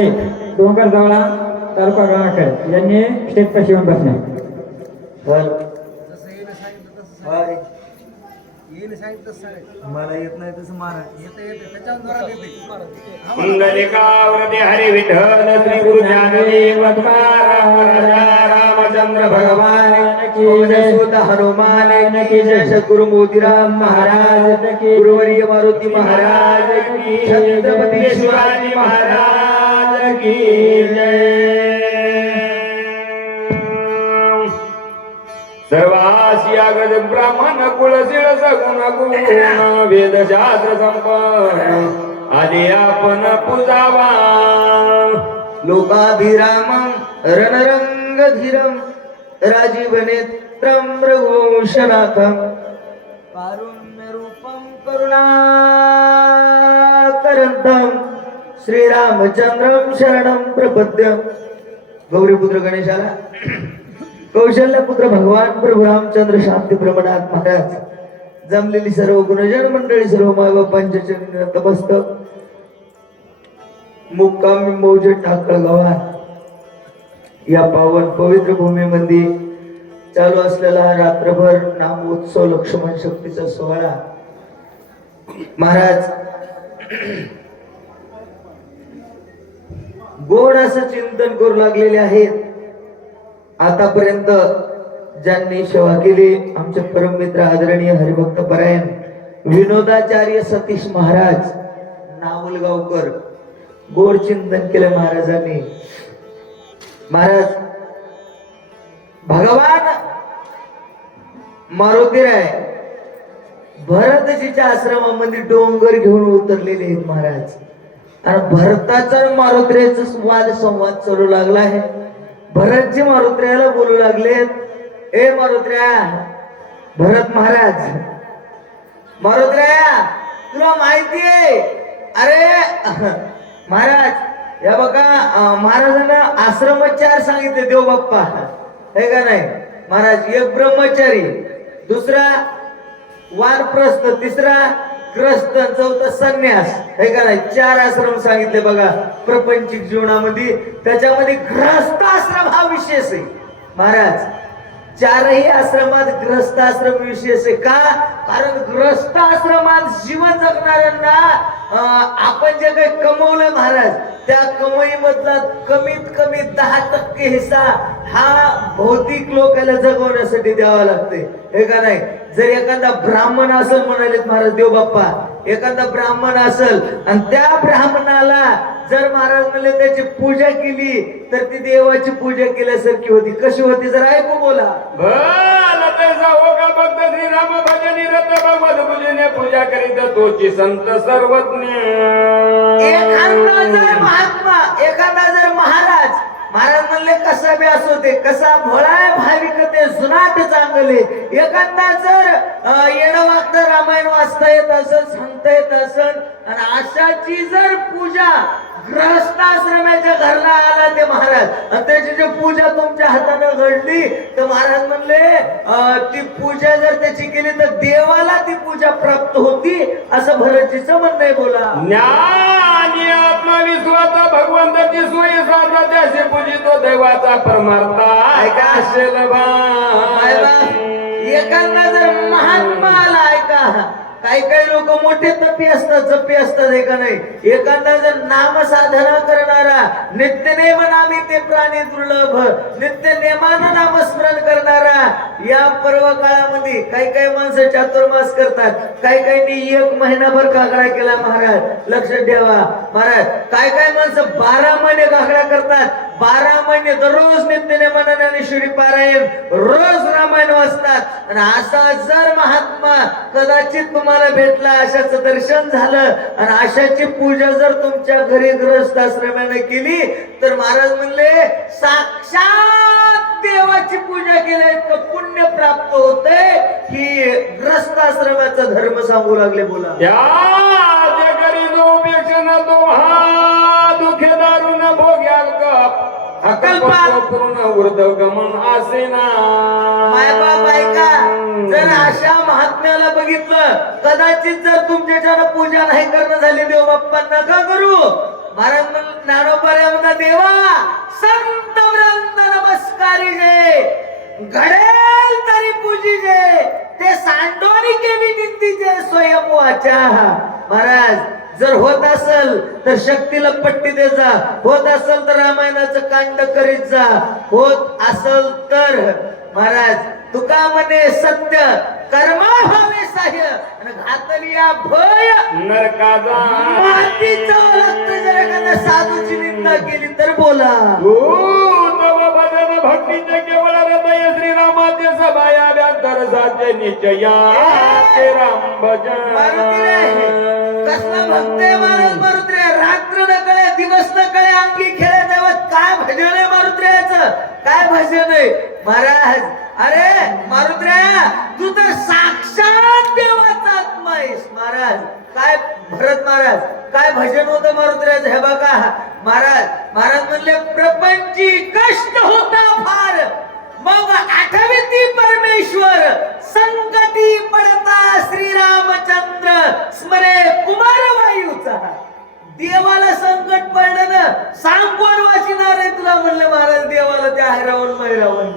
लांडे डोंगर जवळा तालुका गंगाखेड यांनी स्टेज पाशी येऊन बसणे जसं येणं सांगितलं तसं हाय. येणं सांगितलं तसं सांगायचं. मला येत नाही तसं मारा येतं येतं त्याच्यावर जोरात येते पुंडलिकावरती हरी विठ्ठल श्री गुरु ज्ञानदेव तुकाराम रामचंद्र भगवान की जय. सुत हनुमान की जय सद्गुरु मोतीराम महाराज की गुरुवर्य मारुती महाराज की छत्रपती शिवाजी महाराज की जय. सर्वासियागज ब्राह्मण कुळ शिळ सगुण गुण वेदशास्त्र संपन्न. आधी आपण पूजावा. लोकाभिराम रणरंग धीरम राजीव नेत्रम रघुवंशनाथम कारुण्य रूपम करुणाकरंतम श्रीरामचंद्रम शरणम प्रपद्य गौरीपुत्र गणेशाला. कौशल्य पुत्र भगवान प्रभू रामचंद्र शांती प्रमाणात महाराज. जमलेली सर्व गुणजन मंडळी सर्व माय बापांच्या चरणी नतमस्तक. मुक्कामी मौजे ठाकळ गावात. या पावन पवित्र भूमीमध्ये चालू असलेला रात्रभर नामोत्सव लक्ष्मण शक्तीचा सोहळा. महाराज गोड असं चिंतन करू लागलेले आहेत. आतापर्यंत ज्यांनी सेवा केली आमचे परममित्र आदरणीय हरिभक्त परायण विनोदाचार्य सतीश महाराज नावलगावकर गोड चिंतन केलं महाराजांनी. महाराज भगवान मारुतीराय भरतजीच्या आश्रमामध्ये डोंगर घेऊन उतरलेले आहेत महाराज. कारण भरताचा मारुत्र्याचा वाद संवाद चालू लागला आहे. भरतजी मारुत्र्याला बोलू लागलेत ए मारुत्र्या भरत महाराज मारुत्र्या तुला माहिती आहे? अरे महाराज या बघा महाराजांना आश्रमचार सांगितले देव बाप्पा. हे का नाही? महाराज एक ब्रह्मचारी दुसरा वानप्रस्थ तिसरा ग्रस्त चौथा संन्यास. हे का नाही? चार आश्रम सांगितले बघा. प्रपंचिक जीवनामध्ये त्याच्यामध्ये ग्रस्त आश्रम हा विशेष आहे. महाराज चारही आश्रमात ग्रस्त आश्रम विशेष आहे. का? कारण ग्रस्त आश्रमात जीवन जगणाऱ्यांना आपण जे काही कमवलं महाराज त्या कमाई मधला कमीत कमी दहा टक्के हिस्सा हा भौतिक लोकांना जगवण्यासाठी द्यावा लागते हे का नाही? जर एखादा ब्राह्मण असेल म्हणाले महाराज देव बाप्पा एखादा ब्राह्मण असेल आणि त्या ब्राह्मणाला जर महाराज म्हणले त्याची पूजा केली तर ती देवाची पूजा केल्यासारखी होती. कशी होती जर ऐकू बोला. भजनी भगवत पूजा करीत तोची संत सर्वज्ञ। एखादा जर महात्मा एखादा जर महाराज महाराज म्हणले कसा बी असो ते कसा भोळा भाविक ते जुनाट चांगले. एखादा जर येणं वागतं रामायण वाचता येत असेल सांगता येत असेल आणि अशाची जर पूजा ग्रहस्थाश्रमाच्या घरला आला ते महाराज आणि त्याची जी पूजा तुमच्या हातानं घडली तर महाराज म्हणले अं, ती पूजा जर त्याची केली तर देवाला ती पूजा प्राप्त होती असं भरतजीचं म्हणणं बोला. ज्ञान साधा त्याशी पूजितो देवाचा परमार्थ ऐका. असेल बा? एखादा जर महात्मा आला ऐका काही काही लोक मोठे तपी असतात जपी असतात हे का नाही? एखादा जर नाम साधना करणारा नित्यनेम नामी ते प्राणी दुर्लभ नित्य नेमान नामस्मरण करणारा या पर्व काळामध्ये काही काही माणसं चातुर्मास करतात. काही काही एक महिनाभर कागडा केला महाराज. लक्षात ठेवा. महाराज काय काय माणसं बारा महिने कागडा करतात. बारा महिने दररोज नित्यनेमानाने आणि श्री पारायण रोज रामायण वाचतात. आणि असा जर महात्मा कदाचित तुम्हाला भेटला अशाचं दर्शन झालं. आणि अशाची पूजा जर तुमच्या घरी ग्रस्त आश्रमाने केली तर महाराज म्हणले साक्षात देवाची पूजा केल्या इतकं पुण्य प्राप्त होते ही ग्रस्त आश्रमाचा धर्म सांगू लागले बोला. हा अकल्पात. पूर्ण ऊर्ध्व गमन असेना मायबाप ऐका. जर अशा महात्म्याला बघितलं कदाचित जर तुमच्याच्यानं पूजा नाही करणं झाली देव बाप्पा नका करू? महाराज म्हण ज्ञानोबा म्हणता देवा संत वृंद नमस्कारी जे घडेल तरी पूजी जे ते सांडोनी केली निंदीचे स्वयं वाचा महाराज जर होत असल तर शक्तीला पट्टी दे जा होत असल तर रामायणाचं कांड करीत जा होत असल तर महाराज तुका म्हणे सत्य कर्मा भावे साह्य आणि घातलिया भय. नरकाचा. मातीचं रक्त जर एखाद्या साधूची निंदा केली तर बोला. भजन भक्तीचे केवळ हृदय श्रीरामाचे सभाया व्यातर साचे निश्चया ते राम रे, कसला भक्त आहे महाराज मारुती रे? रात्र न कळे दिवस न कळे अंगी खेळे देवत काय भजन आहे मारुती रे याचं? काय भजन आहे? महाराज अरे मारुद्रा तू तर साक्षात देवाचा आत्मा आहेस महाराज. काय भरत महाराज काय भजन होतं मारुतीराज हे बघा. महाराज महाराज म्हणले प्रपंची कष्ट होता फार मग आठविती परमेश्वर संकटी पडता श्रीरामचंद्र स्मरे कुमार वायूचा. देवाला संकट पडलं ना सांग कोण वाचिणार आहे तुला म्हणलं महाराज देवाला त्या हैरावून मैरावण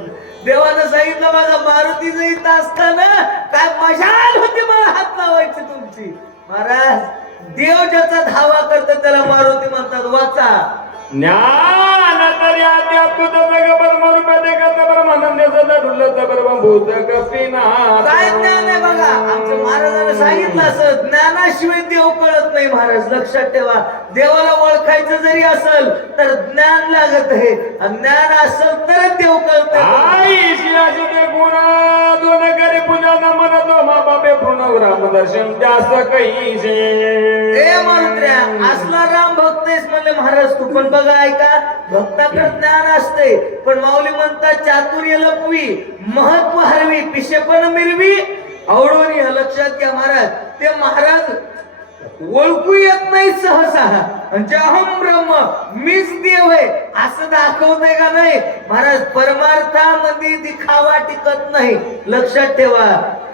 देवानं सांगितलं माझा मारुती जईत असताना काय मशाल होती मला हात लावायची तुमची. महाराज देव ज्याचा धावा करतो त्याला मारुती म्हणतात. वाचा. ज्ञान तरी कपिना काय ज्ञान आहे बघा? आमच्या महाराजांना सांगितलं असं ज्ञानाशिवाय देव कळत नाही महाराज. लक्षात ठेवा. देवाला ओळखायचं जरी असल तर ज्ञान लागत आहे. ज्ञान असल तरच देव कळत. दोन करे पूजा न म्हणतो मा बापे प्रणव राम दर्शन त्यास काही ए असला राम भक्त आहेस म्हणले महाराज तू पण बघा ऐका. भक्ताकडे ज्ञान असते पण माऊली म्हणतात चातुर्य लपवी महत्त्व हरवी पिशे पण मिरवी. आवडून लक्षात घ्या महाराज. ते महाराज ओळखू येत नाही सहसा. म्हणजे अहम ब्रह्म मीच देव आहे असं दाखवतंय का नाही? महाराज परमार्थामध्ये दिखावा टिकत नाही. लक्षात ठेवा.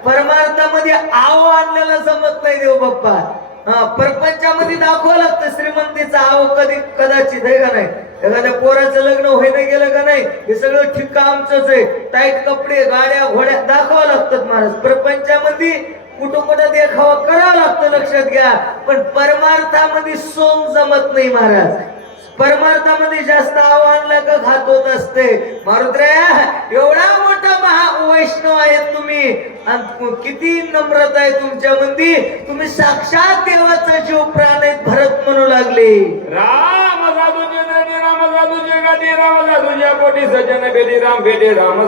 परमार्थामध्ये आव आणलेला जमत नाही देव बाप्पा. हा प्रपंचामध्ये दाखवा लागतं श्रीमंतीचा आव कधी कदाचित आहे का नाही? एखाद्या पोराचं लग्न व्हायला गेलं का नाही? हे सगळं ठिक्का आमचंच आहे. टाईट कपडे गाड्या घोड्या दाखवावं लागतात महाराज. प्रपंचामध्ये कुठं कुठं देखावा करावा लागतो लक्षात घ्या. पण परमार्थामध्ये सोंग जमत नाही महाराज. परमार्थामध्ये जास्त आव्हान का खात होत असते. मारुद्रया एवढा मोठा महा वैष्णव आहेत तुम्ही. आणि किती नम्रता आहे तुमच्या मध्ये तुम्ही साक्षात देवाचा जीव प्राण आहेत भरत म्हणू लागले. राम नदी राम साधूचे गादी राम साधूच्या कोटी सज्जन बेदी राम बेदी राम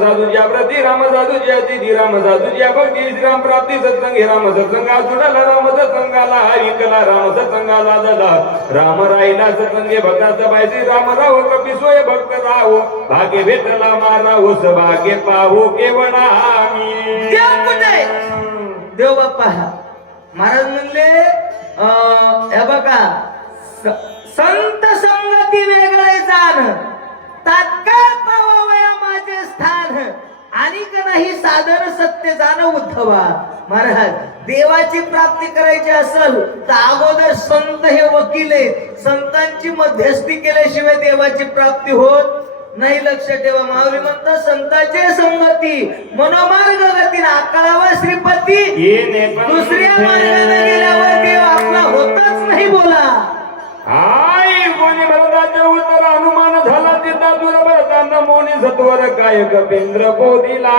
प्रती राम साधूच्या तिथी राम साधूच्या भक्ती श्रीराम प्राप्ती सत्संगी राम सत्संगा सुडाला राम सत्संगाला ऐकला राम सत्संगाला दला राम राहिला सत्संगे भक्ताचा बायसी राम राहो कपी सोय भक्त राहो. भाग्य भेटला माराहो सभाग्य पाहू केवळ आम्ही. कुठे? देव बाप्पा. महाराज म्हणले हे बघा संत संगती वेगळे जाण. तात्काळ पावावया माझे स्थान. आणि का नाही साधन सत्य जाण उद्धवा. महाराज देवाची प्राप्ती करायची असेल तर अगोदर संत हे वकील आहेत. संतांची मध्यस्थी केल्याशिवाय देवाची प्राप्ती होत नाही लक्ष ठेवा माऊली म्हणतात संतांचे संगती मनोमार्ग गती आकळावा श्रीपती दुसऱ्या मार्गाने गेल्यावर देव आपला होतच नाही बोला. भरताचे उत्तर हनुमान झाला तिथं दूर भरताना मोनी सत्वर काय कपिंद्र बोधिला.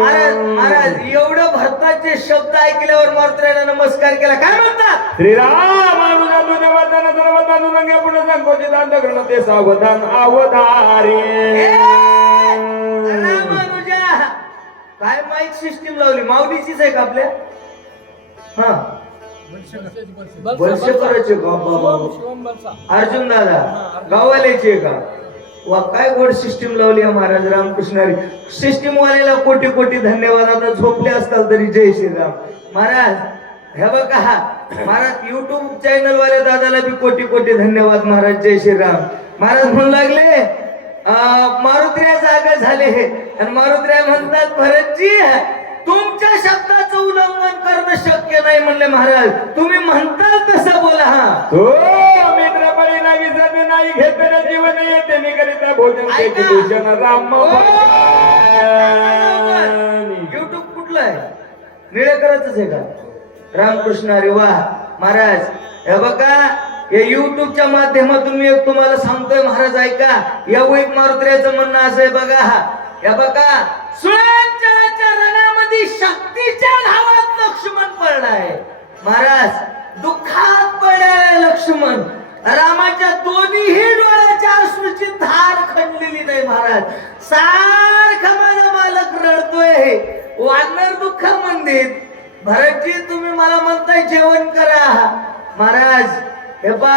महाराज महाराज एवढं भरताचे शब्द ऐकल्यावर मारुत्र्याला नमस्कार केला. काय म्हणतात? श्रीराम अनुजा तुझ्या वदन सर्वदा नुरंगे पुढे संकोचित अंतकरण ते सावधान ए, रामानुजा काय माईक सिस्टीम लावली? माऊलीचीच आहे का आपल्या? हा. बाबा. अर्जुन दादा गावाल्याचे का? वा काय गोड सिस्टीम लावली आहे महाराज रामकृष्णारी सिस्टीम वाल्याला कोटी कोटी धन्यवाद. आता झोपले असतात तरी जय श्रीराम. महाराज हे बघा. महाराज युट्यूब चॅनल वाल्या दादाला बी कोटी कोटी धन्यवाद महाराज. जय श्रीराम. महाराज म्हणू लागले अं, मारुत्र्या जागा झाले आणि मारुत्र्या म्हणतात भरतजी तुमच्या शब्दाचं उल्लंघन करणं शक्य नाही म्हणले महाराज. तुम्ही म्हणताल तसं बोला हा. तो मित्र बळी नाही विसरते नाही घेतले जीवन येते मी करिता भोजन ऐका. केले भूषण राम युट्यूब कुठलं आहे? निळेकरच आहे का? रामकृष्ण अरे वा. महाराज हे बघा या युट्यूबच्या माध्यमातून मी एक तुम्हाला सांगतोय महाराज ऐका. या वैक मारुत्र्याचं म्हणणं असं आहे बघा. या बघा. सुळांच्या अगदी शक्तीच्या धावात लक्ष्मण पडलाय महाराज दुःखात पडलाय लक्ष्मण. रामाच्या दोन्हीही डोळ्याच्या अश्रूची धार खंडलेली नाही महाराज. सारखा माझा मालक रडतोय वानर दुःख मंदिर. भरतजी तुम्ही मला म्हणताय जेवण करा. महाराज हे पा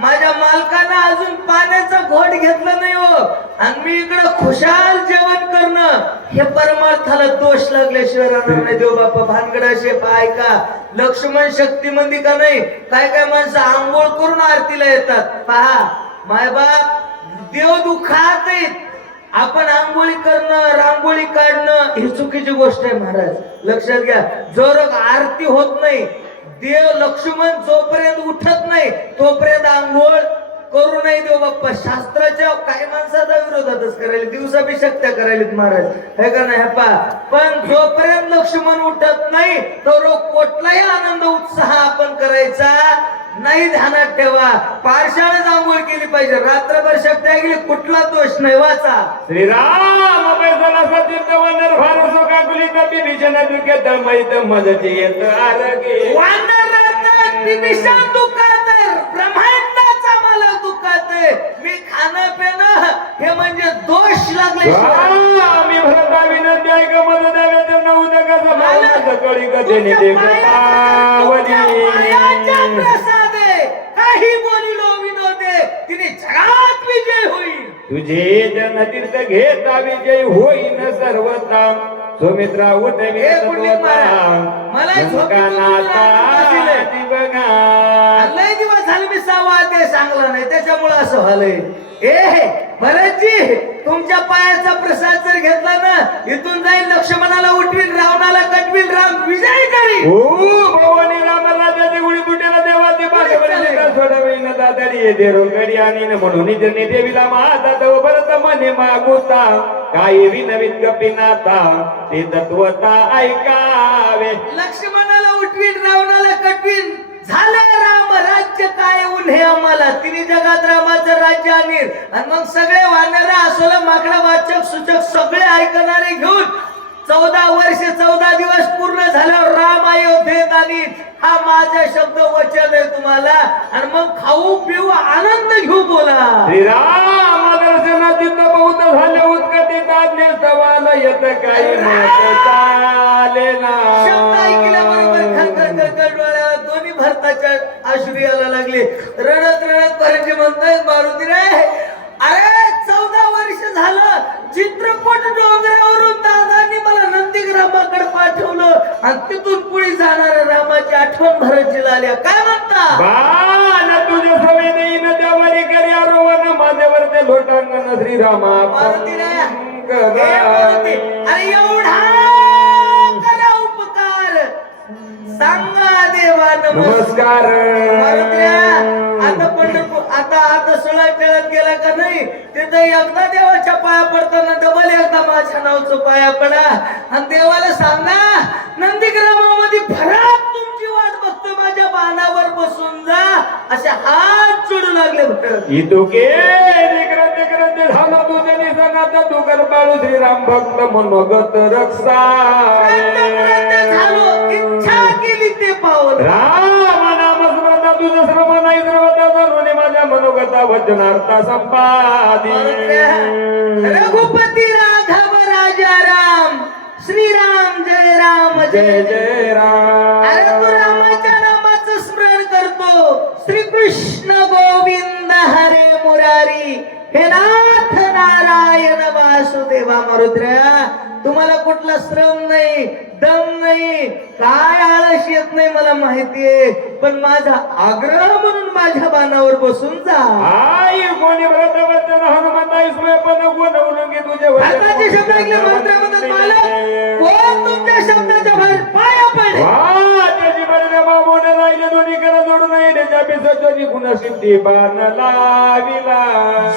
माझ्या मालकानं अजून पाण्याचा घोट घेतला नाही हो. आणि मी इकडं खुशाल जेवण करणं हे परमार्थाला दोष लागल्याशिवाय राहणार नाही. देव बापा भानगडाशे असे ऐका. लक्ष्मण शक्ती मंदी का नाही? काय काय माणसं आंघोळ करून आरतीला येतात. पहा मायबाप देव दुखात आपण आंघोळी करणं रांगोळी काढणं ही चुकीची गोष्ट आहे महाराज. लक्षात घ्या जर आरती होत नाही. देव लक्ष्मण जोपर्यंत नाही तोपर्यंत आंघोळ करू नाही देव बाप्पा. शास्त्राच्या काही माणसाचा विरोधातच करायला दिवसा बी शक्त्या करायला महाराज. हे का नाही पा पण जोपर्यंत लक्ष्मण उठत नाही तो कुठलाही आनंद उत्साह आपण करायचा नाही ध्यानात ठेवा. पारशाळच आंघोळ केली पाहिजे. रात्रभर शक्त्या गेली कुठला दोष नाही वाचा. श्रीराम मदती येत आहे, ब्रह्मांडाचा मला दुखात आहे. मी खाणं पिणं हे म्हणजे दोष लागले. आम्ही भरता विनंती ऐक मद द्यावे त्यांना सकळी ते कृपावली काही बोलिलो विनोदे तिने जगात विजय होईल. तुझे जनतीर्थ घेता विजय होईन सर्वता सुमित्रा उठ मला बघा. लय दिवस झाले मी सहा ते सांगला नाही त्याच्यामुळे असं झालंय. ए भरतजी तुमच्या पायाचा प्रसाद जर घेतला ना इथून जाईल लक्ष्मणाला उठवील रावणाला कटवील राम विजय करील हो भवानी रामराजाची गुढी तुटेला देवाची बाजवली सोडविन दादरी येते रोगडी आणि न म्हणून जने देवीला माता तव भरत मने मागुता. काही विनवीन गपिनाता ते तत्वता ऐकावे. लक्ष्मणाला उठवील रावणाला कटवील झालं राम राज्य काय उन्हे आम्हाला? तिने जगात रामाचं राज्य आणील आणि मग सगळे वानर असोला माकडा वाचक सूचक सगळे ऐकणारे घेऊन चौदा वर्ष चौदा दिवस पूर्ण झाल्यावर राम अयोध्येत आणील हा माझा शब्द वचन आहे तुम्हाला. आणि मग खाऊ पिऊ आनंद घेऊ बोला. श्रीराम दर्शनाची बहुत झाले उत्कटित आज्ञे सवाल येत काही मत चाले शब्द ऐकल्याबरोबर ना खरखर खरखर डोळ्याला भारताच्या आश्रू यायला लागले. रडत रडत परंजी म्हणतायत मारुती रे. अरे चौदा वर्ष झालं चित्रपट डोंगरावरून दादांनी मला नंदीग्रामाकडे पाठवलं. आणि तिथून पुढे जाणाऱ्या रामाची आठवण भरतजीला आल्या काय म्हणता? बाण तुझे सवे देईन देवारी करी आरोहण. माझ्यावर ते लोटांगण श्रीरामा. मारुती रे. अरे एवढा सांगा देवा नमस्कार. आता पंढरपूर आता आता सोळा खेळत गेला का नाही? तिथं एकदा देवाच्या पाया पडताना डबल एकदा माझ्या नावचं पाया पडा. आणि देवाला सांगा नंदीग्रामामध्ये भरात तुमची वाट बघतो माझ्या बाणावर बसून जा. असे हात जोडू लागले भरत इतुके निग्रते ग्रंथ झाला तुझे निसनाचा तू कर बाळू श्रीराम भक्त मनोगत रक्षा राम नाम स्मरता तुझं श्रम नाही सर्वता सर्वने माझ्या मनोगता वचनार्था संपादी. रघुपती राघव राजा राम श्रीराम जय राम जय जय. राम. अरे तू रामाच्या नामाचं स्मरण करतो. श्रीकृष्ण गोविंद हरे मुरारी. हे नाथ नारायण वासुदेवा मरुद्र्या तुम्हाला कुठला श्रम नाही दम नाही काय आळस येत नाही मला माहितीये पण माझा आग्रह म्हणून माझ्या बाणावर बसून जा आई कोणी व्रत वचन हनुमंता पण गुण उलंगी तुझे. भारताचे शब्द ऐकले मंत्रामध्ये मालक कोण तुमच्या शब्दाच्या बाहेर पाया पडले बाबोने राहिले दोन्ही करा जोडून नाही त्याच्या पिसोची गुण सिद्धी बाण लाविला.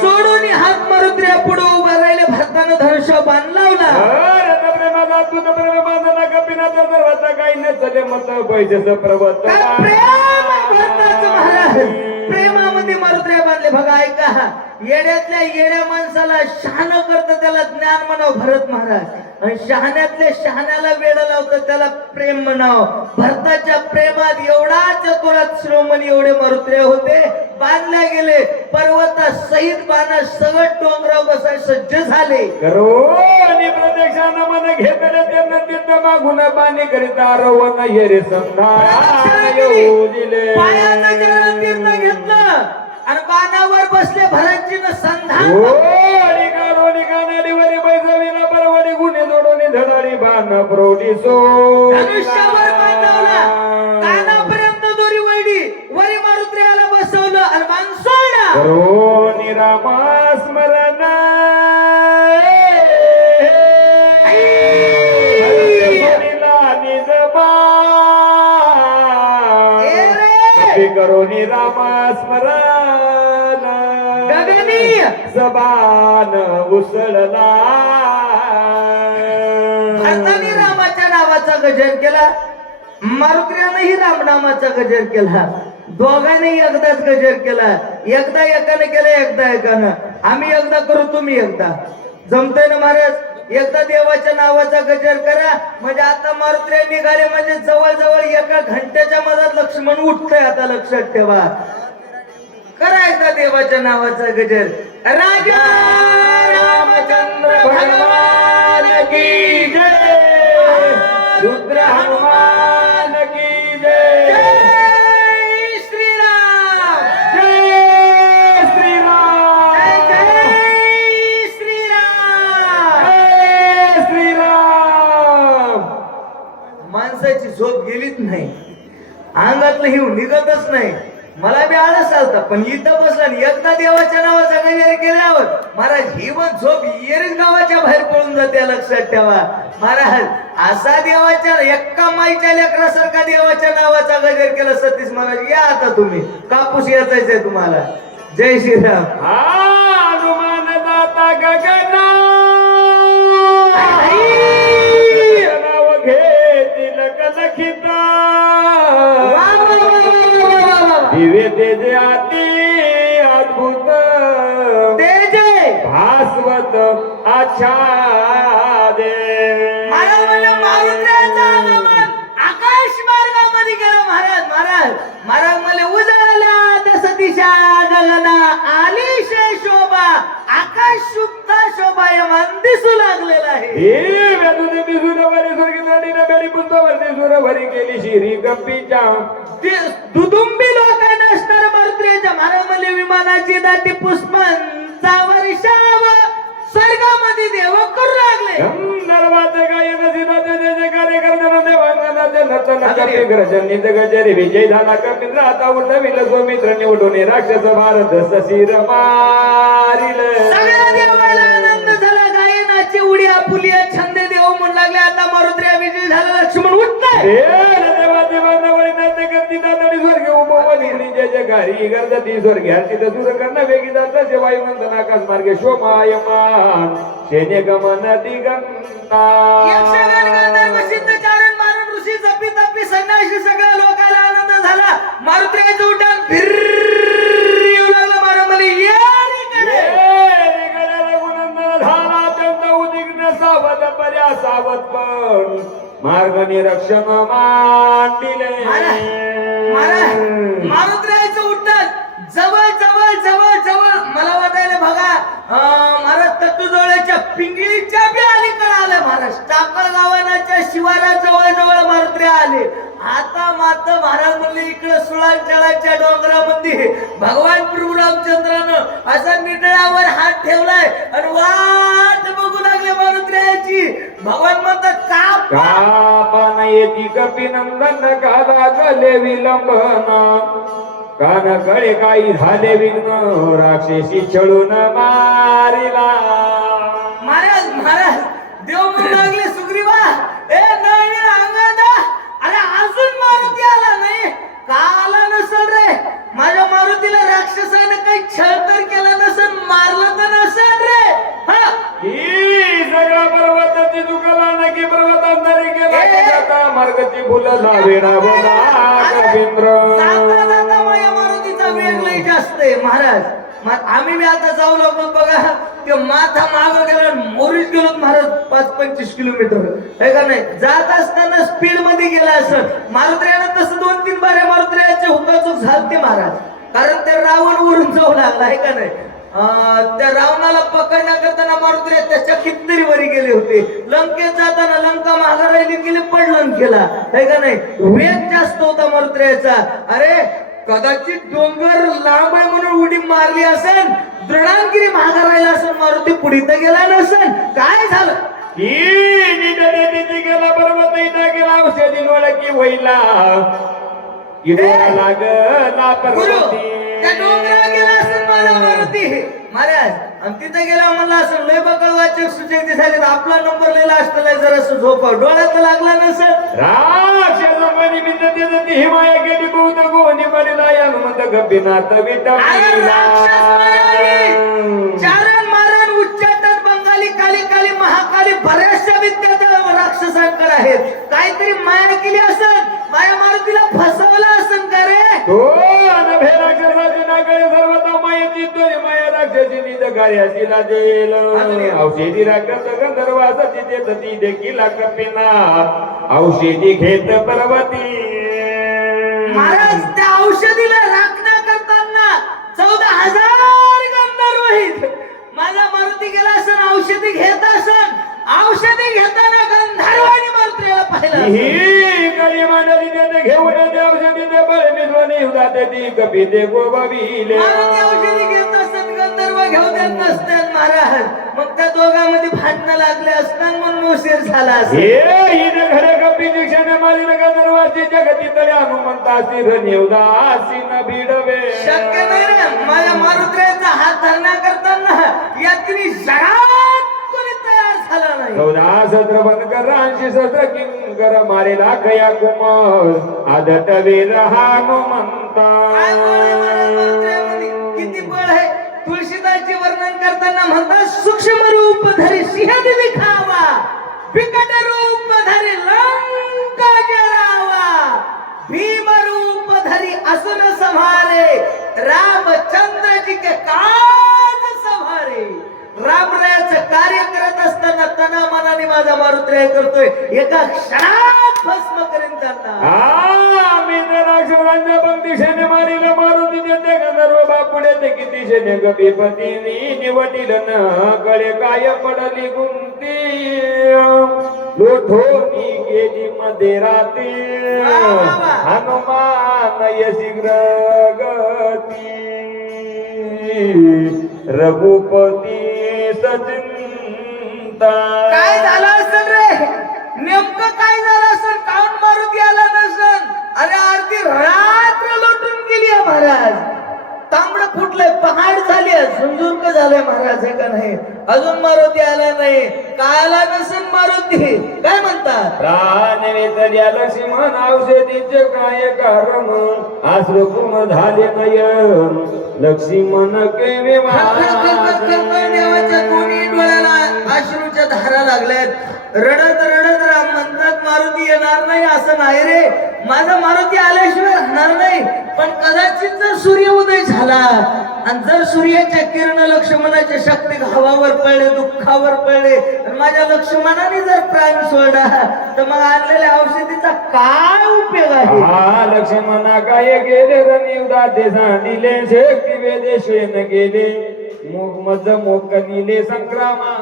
सोडून हात मारुत्र्या पुढे उभा राहिले भरताना धनुष्य बाण लावला. प्रेमाचा प्रेम बांधला कपिनाचा सर्वाचा काही नसले मत प्रवत प्रेमामध्ये मारुत्र्या बांधले. बघा ऐका. येड्यातल्या येड्या माणसाला शहाण करत त्याला ज्ञान म्हणाव भरत महाराज. शहाण्यातल्या शहाण्याला वेळ लावतं त्याला प्रेम म्हणाव. भरताच्या प्रेमात एवढा चतुरात श्रोमणी एवढे मारुत्र्या होते बांधल्या गेले. पर्वता सहित बाणा सगळं डोंगराव बसाय सज्ज झाले. करो आणि प्रत्यक्षानं मन घेतले त्यांना तीर्थ मागून पाणी करीत आरवण ये रे संधान येऊ दिले. पायाचं जरा तीर्थ घेतलं. आणि बाणावर बसले भरतची संधान ओ निकालो निकानाडी वरी बैसविना परवडी गुन्हे जोडोनी धडाडी बाण प्रौढी सो. धनुष्यावर बांधवला. कानापर्यंत दोरी वळली. वरी मारुत्र्याला बसवलं. आणि सोडला करो निरामा. जबान उसळला भारताने रामाच्या नावाचा गजर केला. मारुत्र्यानेही राम नामाचा गजर केला. दोघांनी एकदाच गजर केला. एकदा एकाने केला एकदा एकानं. आम्ही एकदा करू तुम्ही एकदा. जमतंय ना महाराज? एकदा देवाच्या नावाचा गजर करा. म्हणजे आता मारुत्र्या निघाले म्हणजे जवळजवळ एका घंट्याच्या मधात लक्ष्मण उठतंय आता लक्षात ठेवा. करायचा देवाच्या नावाचा गजर? राजा रामचंद्र भगवान की जय? रुद्र हनुमान की जय? श्रीराम जय श्रीराम! जय श्रीराम! जय श्रीराम! माणसाची झोप गेलीच नाही. अंगातलं हिव निघतच नाही. मला बी आळस आलता पण इथं बसला एकदा देवाच्या नावाचा गजर केल्यावर महाराज ही पण झोप येरीच गावाच्या बाहेर पळून जाते लक्षात ठेवा. महाराज असा देवाच्या एक्का माईच्या लेकरासारखा देवाच्या नावाचा गजर केला सतीश महाराज या आता तुम्ही. कापूस याचायचंय तुम्हाला. जय श्रीराम. हनुमान दाता गगना. नाव घेतील वा. दिवे तेजे अति अद्भुत तेज. भास्वत आच्छादे आकाश मार्गामध्ये गेला महाराज महाराज महाराज मला उजाळला तस दिशा गगना आली शोभा आकाश शुद्ध शोभायमान दिसू लागलेला आहे. हे व्याधुने बिजुने वरी स्वर्गी नडीने बेडी पुस्तवरती सुर भरी केली शिरी गप्पीच्या. ते दुदुंबी लोकांना असणार मारुद्राच्या महाराज म्हणले विमानाची दाटी पुष्पांचा वर्षाव स्वर्गामध्ये देव करू लागले. गंधर्वाचे गायन सिद्धाचे जय कार्य करताना देवांगनाचे नर्तन विजय झाला कपिंद्र आता उठविल स्वमित्र निवडून राक्षस भारत सशीर मारिल. सगळ्या देवाला आनंद झाला गायनाची उडी आपुली छंद देव म्हणू लागले. आता मारुद्र्या विजय झाला लक्ष्मण उठताय. देवाचे बांधवळी घरी जय जयकारी गर्जती स्वर्गी वेगी जात वायू मंथन आकाश मार्गे शोमायमान शेने गमन दिगंता. मारून ऋषी जपी तपी संन्याशी सगळ्या लोकांना आनंद झाला उड्डाण फिर येऊ लागलं मारुमली सावध पर्या सावध पण. मार्ग निरक्षण मांडिले महाराज महाराज मारुद्र्याचं उड्डाण जवळ जवळ जवळ जवळ. मला वाटायला बघा महाराज तट्टूजवळच्या पिंगळीच्या बी अलीकडे आले. महाराज टाकळ गावानाच्या शिवारात जवळ जवळ मारुद्रे आले. आता मात्र महाराज म्हणले इकडे सुळांचळाच्या डोंगरामध्ये भगवान प्रभू रामचंद्रानं असा निडळावर हात ठेवलाय आणि वाट बघू लागले मारुत्र्याची भगवान म्हणतात का पण? येती कपिनंदन कादा गले विलंबना. कान कळे काही झाले विघ्न राक्षसी छळून मारिला. महाराज महाराज देव म्हणू लागले सुग्रीवा. ए नवीन अंगदा अरे अजून मारुती आला नाही. काल माझ्या मारुतीला राक्षसाने काही छळ तर केला नसेल मारलं तर नसेल रे. हा. ही सगळा पर्वताची दुकाला नकी पर्वतांतरी गेला की जाता मार्गाची फुलं लावेना बोला कवींद्र. जाता जाता माझ्या मारुतीचा वेग लई जास्त आहे महाराज. आम्ही बी आता जाऊ लागलो बघा. ते माथा माग गेला मोरीच गेलो महाराज पाच पंचवीस किलोमीटर. हे का नाही? जात असताना स्पीडमध्ये गेला असं. मारुत्र्यानं तसं दोन तीन बारे मारुत्र्याचे हुकाचूक झालते महाराज. कारण ते रावण वरून जाऊ लागला आहे का नाही? त्या रावणाला पकडण्याकरताना मारुत्र्या त्याच्या कितीतरी वरी गेले होते. लंकेत जाताना लंका माघार गेले पण लंकेला. आहे का नाही? वेग जास्त होता मारुत्र्याचा अरे कदाचित डोंगर लांब आहे म्हणून उडी मारली असेल द्रोणागिरी माघार राहिला असेल मारुती पुढे तर गेला नसेल. काय झालं? गेला इथं गेला औषधी ओळखी होईला. लागला त्या डोंगरावर गेला असेल माझा मारुती. महाराज आणि तिथे गेला म्हणला असेल लय बकळ वाचक सुचक तर आपला नंबर लिहिला असता जरा झोपा. डोळ्यात लागला नसेल? हिमाया गेली बहुत गपिनाथ मायावी! चारण मारण उच्चाटन बंगाली काली काली महाकाली बऱ्याचशा विद्या त्या राक्षसांकडे आहेत. काहीतरी माया केली असेल? माया मारुतीला फसवलं असेल का रे? तो अनभे कार्याशीला औषधी ती देखील कपिना. औषधी घेत पर्वती. महाराज त्या औषधीला राखण्या करताना चौदा हजार गंधर्व आहेत माझा मारुती गेला असन औषधी घेत असन. औषधी घेताना गंधर्वानी मारुतीला पाहिलं. ही कली मांडली त्याने घेऊन औषधी बळ जाते ती कपी ते मारुती औषधी घेत घेऊ देत नसतात महाराज. मग त्या दोघांमध्ये भांडणं लागले असतात म्हणून उशीर झाला असेल. न शक्य नाही रे. माझ्या मारुत्र्याचा हात धरण्या करताना यात्री जगात कोणी तयार झाला नाही. चौदा सत्र बंद कर ऐंशी सत्र किंकर मारेला खया कुमस आदत वीर हनुमंता काय? किती बळ आहे? तुळशीदासचे वर्णन करताना म्हणतात सूक्ष्म रूप धरी सिंह दिखावा विकट रूप धरी लंका जरावा भीम रूप धरी असन संहारे रामचंद्र जी के काज संहारे रामरायाचं कार्य करत असताना तना मनाने माझा मारुत्र्य करतोय. एका क्षणात भस्म करेन त्यांना. आम्ही राक्षसांच्या पंक्तीशेने मारिल मारुती देते गंधर्व बापुडे ते किती शेने गपीपतीनी निवटील न गळे काय पडली गुंती. लोठोनी गेली मध्ये राती. हनुमान यशीघ्र गती रघुपती. सचिंता काय झालं असेल रे? नेमकं काय झालं असेल? काऊन मारुती आला नसेल. अरे अर्धी रात्र लोटून गेली आहे महाराज. तांबड फुटलंय पहाड झाली आहे. झुंझुरक झालंय महाराज हे का नाही? अजून मारुती आला नाही. काय आला नसेल मारुती काय म्हणतात प्राण लक्ष्मण औषधीचे काय कारण? आश्रुकुम झाले नयन. लक्ष्मण केवे धारा लागल्यात. रडत रडत राम म्हणतात मारुती येणार नाही असं नाही रे. माझा मारुती आल्याशिवाय राहणार नाही. पण कदाचित जर सूर्य उदय झाला आणि जर सूर्याच्या किरण लक्ष्मणाच्या शक्ती घावावर पडले दुःखावर पडले माझ्या लक्ष्मणाने जर प्राण सोडला तर मग आणलेल्या औषधीचा काय उपयोग आहे? हा लक्ष्मणा काय गेले रणिवदा ते सांडिले शेती वेदेशेन गेले मोग मज मोग दिले संक्रामा.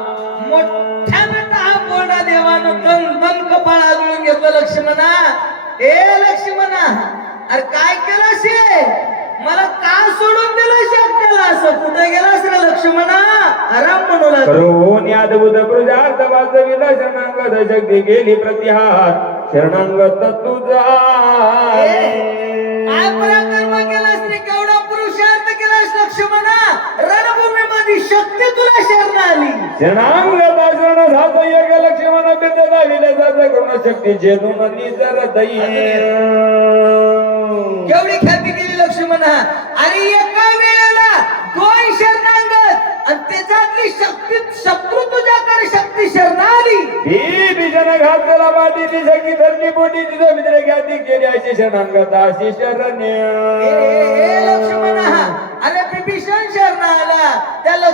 मोठ्या बेटा हा बोडा देवानं दन कपाळ आदळून घेतलं लक्ष्मणा. ए लक्ष्मणा अरे काय केलं शे मला का सोडून दिलं शकतेला असं? कुठे गेलास रे लक्ष्मणा? आराम म्हणू लागला. करून अद्भुत प्रजार्थ वाचविला शरणांगत शक्ती गेली प्रतिहार. शरणांगत तुझा काय रणभूमीमध्ये शक्ती तुला शरण आली? शरणांगत शरण साज एक लक्ष्मण बिंद दाविले साज करुण शक्ती जेनून निजर दई केवढी ख्याती केली लक्ष्मण? आणि एका वेळेला दोन शरणांगत आणि त्याच्यातली शक्ती शत्रू तुझ्याकडे शक्ती शरणाली ही भीषण घातला मातीची शक्ती धरली पोटी तिथं मित्र ख्याती केली अशी शरणांगत अशी ए,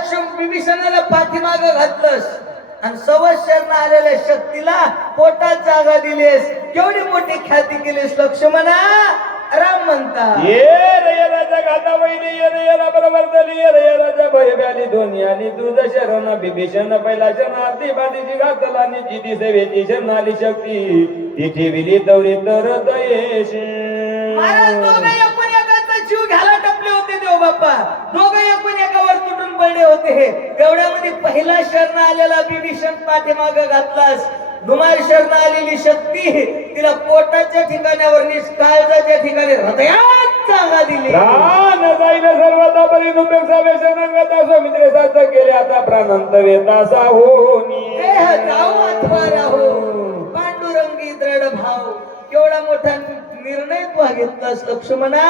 त्या लक्ष्मण बिभीषणाला पाठीमाग घातलंस. आणि सवस शरण आलेल्या शक्तीला पोटात जागा दिलीस. केवढी मोठी ख्याती केलीस लक्ष्मणा? राम म्हणता. ये रे ये राजा ये रे ये रा बरोबर झाली ये रे ये राजा भय ब्याली दोन्ही आणि तुझं शरण बिभीषण पहिला शरण आरती बातीची घातला आणि जिती सेवेची शरण आली शक्ती. तर महाराज दोघं एकूण एकाचा जीव घ्यायला टपले होते देव बाप्पा. दोघं एकूण पडले होते तेवढ्यामध्ये पहिला शरण आलेला बिभीषण पाठीमाग घातलास. दुमार शरण आलेली शक्ती तिला पोटाच्या ठिकाणावर निष्काळजाच्या ठिकाणी हृदयात जागा दिली. सर्वता परी नुपेक्षा व्यसनांगत असो मित्र साथ केले आता प्राणांत वेतासा जाऊ अथवा राहो पांडुरंगी दृढ भाव केवढा मोठा निर्णय तू घेतलास लक्ष्मणा?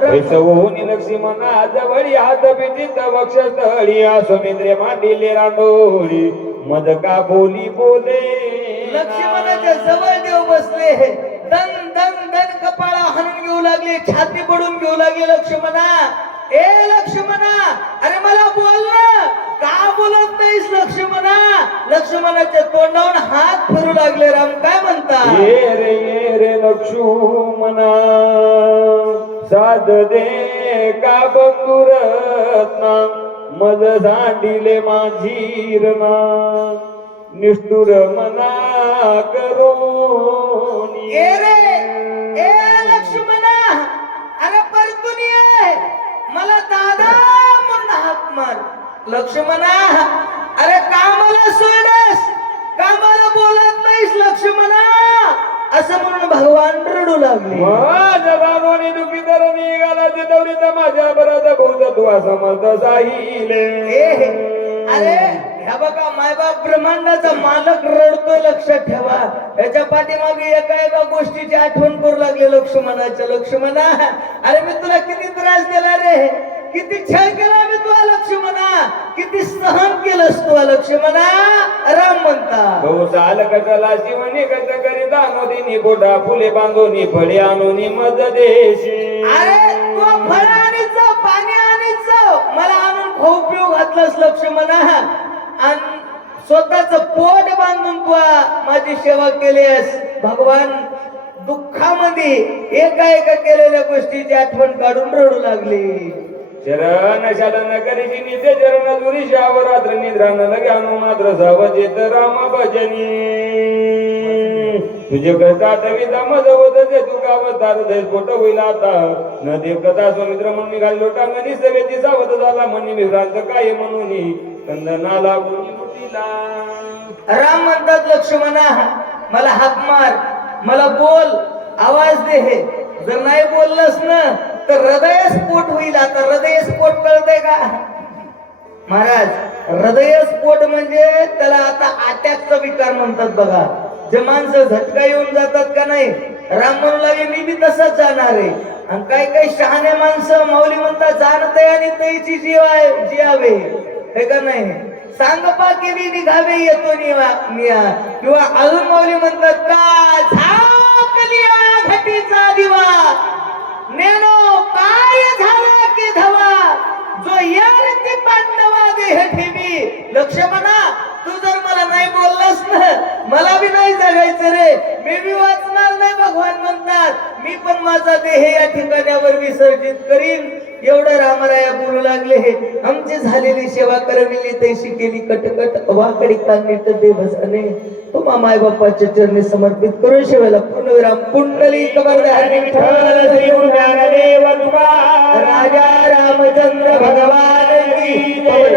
होनी लक्ष्मणा जवळी हात पिटीत वक्षस्थळी. असो मित्रे मांडिले रांडोळी. बोली बोले? लक्ष्मणाच्या जवळ देव बसले. दन दन दन कपाळा हाणून घेऊ लागले. छाती पडून घेऊ लागले लक्ष्मणा. ए लक्ष्मणा अरे मला बोल का बोलत नाहीस लक्ष्मणा? लक्ष्मणाच्या तोंडावरून हात फिरू लागले राम काय म्हणता? ये रे ये रे लक्ष्मणा. साध दे का बंधुरत्ना मज सांडिले माझी रणा निष्ठुर मना करो ए रे ए लक्ष्मणा अरे परतून ये. मला दादा म्हणून मार. लक्ष्मणा अरे कामाला सोडस. कामाला बोलत नाहीस लक्ष्मणा. असं म्हणून भगवान रडू लागले. माझ्या बरात बहुत तू समर्थ साहिले अरे ह्या बघा मायबाप ब्रह्मांडाचा मालक रडतोय लक्षात ठेवा. याच्या पाठीमागे एका एका गोष्टीची आठवण करू लागले लक्ष्मणाच्या लक्ष्मणा. अरे मी तुला किती त्रास दिला रे? किती छळ केला मी तुला लक्ष्मणा? किती सहन केलंस तुला लक्ष्मणा? राम म्हणता. भाऊ चाल कटला शिवणी कट करी दानोदीनी बोटा फुले बांधोनी फळे आणूनी मज देशी. अरे तू फळ आणि चव पाणी आणि चव मला आणून खाऊ पिऊ घातलंस लक्ष्मणा. आणि स्वतःच पोट बांधून तू माझी सेवा केलीस भगवान दुःखामध्ये एका एका केलेल्या गोष्टीची आठवण काढून रडू लागली. शरण शरण करीची नित्य चरण दुरी शावरात्र निद्रा न लगे अनु मात्र सावजेत राम भजनी. तुझे कथा विधा मज होत जे तू गाव तार दे पोट होईल आता. न देव कथा स्वामित्र म्हणून निघाली लोटांगणी सवेची सावत झाला म्हणून विभ्रांत काय म्हणून. कंदना लागून मुठीला? राम म्हणतात लक्ष्मणा मला हाक मार मला बोल आवाज दे. हे जर नाही बोललंस ना तर हृदय स्फोट होईल आता. हृदय स्फोट कळतंय का? महाराज हृदय स्फोट म्हणजे त्याला आता अटॅकचा विकार म्हणतात बघा. जे माणसं झटका येऊन जातात का नाही राम म्हणू मी बी तसंच जाणार आहे. आणि काही काही शहाणे माणसं माऊली म्हणतात जाणते आणि तैची आहे जियावे हे का नाही? सांग पाकी निघावे येतो निवा निया. किंवा अजून माऊली म्हणतात का झाकलिया घटीचा दिवा? हे ठेवी. लक्ष म्हणा. तू जर मला नाही बोललास ना मला बी नाही जगायचं रे. मी बी वाचणार नाही भगवान म्हणतात. मी पण माझा देह या ठिकाणावर विसर्जित करीन. एवढं रामराया बोलू लागले हे. आमची झालेली सेवा करविली तैशी केली कटकट. वाकडी कांनीट देवसाने तुम्हा माय बाप्पाच्या चरणी समर्पित करून शिवायला पूर्णविराम कुंडली कबरधारी विठ्ठल राजा रामचंद्र भगवान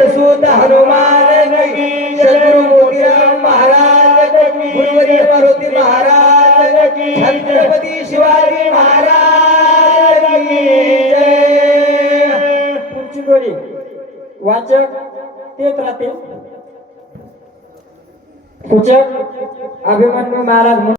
सूत हनुमान की मोतीराम महाराज मारुती महाराज छत्रपती शिवाजी महाराज पुढची गोडी वाचक तेच राहते सूचक अभिमन्यू महाराज